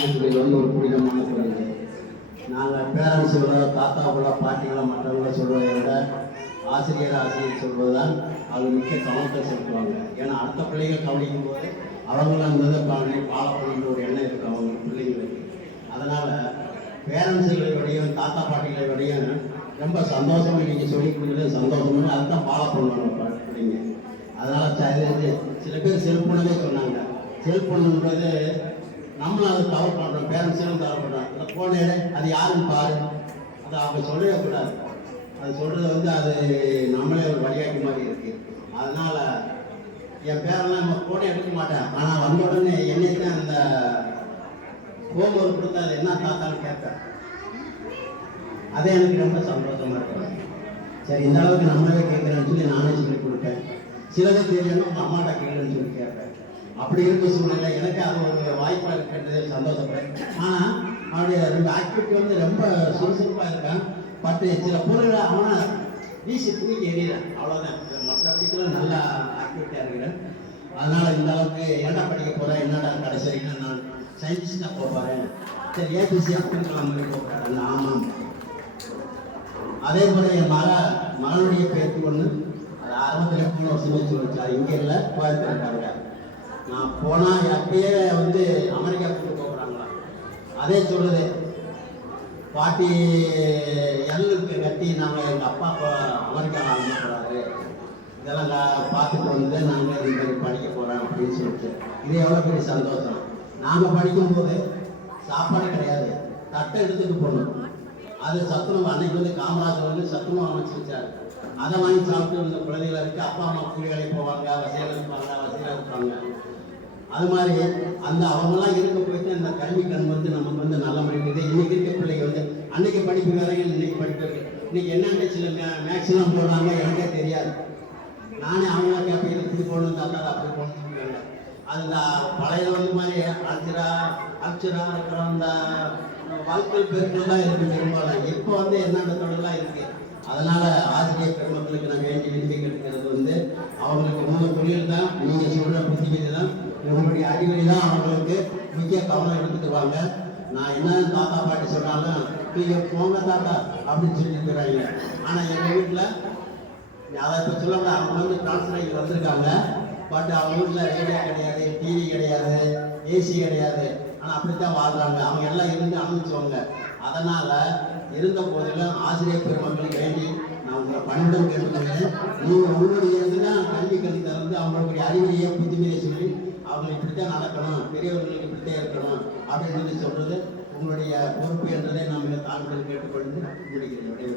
ஆசிரியர் தொழில் வந்து ஒரு புனிதமான தொழில். நாங்கள் பேரண்ட்ஸுகளோ தாத்தாக்களோ பாட்டிகளோ மற்றவங்களோ சொல்வதை விட ஆசிரியர் சொல்வது தான் அது முக்கிய கவனத்தை செலுத்துவாங்க. ஏன்னா அடுத்த பிள்ளைகள் கவனிக்கும் போது அவங்களும் அந்த ஃபாலோ பண்ணுற ஒரு எண்ணம் இருக்குது அவங்க பிள்ளைங்களுக்கு. அதனால் பேரண்ட்ஸுகளோடையும் தாத்தா பாட்டிகளோடையும் ரொம்ப சந்தோஷமாக நீங்கள் சொல்லி கொடுக்குறது சந்தோஷம்னு அதுதான் ஃபாலோ பண்ணுவாங்க பிள்ளைங்க. அதனால் சில பேர் செல்ஃபோனவே சொன்னாங்க. செல்ஃபோனுன்றது நம்மளும் அதை தவறு பண்ணுறோம், பேரண்ட்ஸும் தவறு பண்ணுறோம். அந்த ஃபோனு அது யாருன்னு பாரு, அதை அவங்க சொல்லவே கூடாது. அது சொல்கிறது வந்து அது நம்மளே ஒரு வழிகாட்டி மாதிரி இருக்குது. அதனால் என் பேரெல்லாம் நம்ம ஃபோனை எடுக்க மாட்டேன். ஆனால் வந்த உடனே என்னைக்கு அந்த ஹோம் ஒர்க் கொடுத்தா அது என்ன தாத்தான்னு கேட்பேன். அதே எனக்கு ரொம்ப சந்தோஷமாக இருக்கிறேன். சரி, இந்த அளவுக்கு நம்மளே கேட்குறேன்னு சொல்லி நானே சொல்லி கொடுப்பேன். சிலதே தெரியணும் உங்கள் அம்மாட்ட கேட்குறேன்னு சொல்லி கேட்பேன். அப்படி இருக்க சூழ்நிலை எனக்கு அது ஒரு வாய்ப்பாக இருக்கிறது சந்தோஷப்படுறேன். ஆனால் அவனுடைய ரெண்டு ஆக்டிவிட்டி வந்து ரொம்ப சுறுசுறுப்பாக இருக்கான். பட் சில பொருள்களை அவனை வீசி தூக்கி எறிகிறேன், அவ்வளோதான். மற்றபடிக்கெல்லாம் நல்லா ஆக்டிவிட்டியாக இருக்கிறேன். அதனால் இந்த அளவுக்கு என்ன படிக்க போகிறேன், என்னடா கடைசி வரைக்கும் நான் சயின்டிஸ்டாக போகிறேன். சரி, ஏபிசி அப்துல் கலாம் மாதிரி போகிறேன். ஆமாம். அதே போல் என் மகனுடைய பேருக்கு ஒன்று அது ஆரம்பத்தில் 3 வருஷமே சொல்லிச்சா, இங்கே இல்லை கோயம்புத்தூர்காரங்க. நான் போனால் அப்பயே வந்து அமெரிக்கா கூட்டு போகிறாங்களா. அதே சொல்லுது, பாட்டி எல்லுக்கு கட்டி நாங்கள் எங்கள் அப்பா அமெரிக்கா அனுப்புகிறாரு, இதெல்லாம் பார்த்துட்டு வந்து நாங்கள் இது மாதிரி படிக்க போகிறோம் அப்படின்னு சொல்லிட்டு. இது எவ்வளோ பெரிய சந்தோஷம். நாங்கள் படிக்கும்போது சாப்பாடு கிடையாது, தட்டை எடுத்துகிட்டு போகணும். அது சத்துணவு அன்னைக்கு வந்து காமராஜர் வந்து சத்துணவு அமைச்சு வச்சார். அதை வாங்கி சாப்பிட்டு இந்த குழந்தைகளை இருக்கு. அப்பா அம்மா கூலி வேலைக்கு போவாங்க, வசதியாக இருப்பாங்க. அது மாதிரி அந்த அவங்கெல்லாம் இருக்க போயிட்டு அந்த கல்வி கண் வந்து நமக்கு வந்து நல்ல படிக்குது. இன்னைக்கு இருக்க பிள்ளைங்க வந்து அன்னைக்கு படிப்பு வேலைங்க, இன்னைக்கு படிப்பு இருக்கு. இன்னைக்கு என்னென்ன சில மேக்ஸிமம் போடுறாங்க எனக்கே தெரியாது. நானே அவங்கள கேட்பேன், இது இப்படி போடணும் தாத்தா அப்படி போடணும். அந்த பழைய வந்து மாதிரி அல்சரா இருக்கிற அந்த வாழ்க்கை பெருக்கள் தான் இருக்கு பெரும்பாலும். இப்போ வந்து என்னென்ன தொடர்லாம் இருக்கு. அதனால ஆசிரியர் பெருமக்களுக்கு நான் வேண்டி விரும்பி கேட்கிறது வந்து அவங்களுக்கு மூல தொழில் தான் நீங்கள் சொல்கிற புத்திமதி தான், உங்களுடைய அறிவுரை தான் அவங்களுக்கு முக்கிய கவனம் எடுத்துக்குவாங்க. நான் என்ன தாத்தா பாட்டி சொன்னாலும் நீங்கள் போங்க தாத்தா அப்படின்னு சொல்லியிருக்கிறாங்க. ஆனால் எங்கள் வீட்டில் அதை இப்போ சொல்ல அவங்க வந்து டிரான்ஸ்ஃபர் ஆகி வந்திருக்காங்க. பட் அவங்க வீட்டில் ரேடியோ கிடையாது, டிவி கிடையாது, ஏசி கிடையாது. ஆனால் அப்படித்தான் வாழ்கிறாங்க. அவங்க எல்லாம் இருந்து அனுபவிச்சுவாங்க. அதனால் இருந்த போதிலும் ஆசிரியர் பெருமக்களுக்கு வேண்டி நான் உங்களை பணியுடன் கேட்டுக்கொள்கிறேன். நீங்கள் உங்களுடைய தான் கல்வி கல்வி தந்து அவங்களுடைய அறிவுரையை புத்திமையை சொல்லி அவங்க இப்படித்தான் நடக்கணும், பெரியவர்களுக்கு இப்படித்தான் இருக்கணும் அப்படின்னு சொல்கிறது உங்களுடைய பொறுப்பு என்றதை நாம் தாழ்வுகள் கேட்டுக்கொண்டு முடிக்கிறேன்.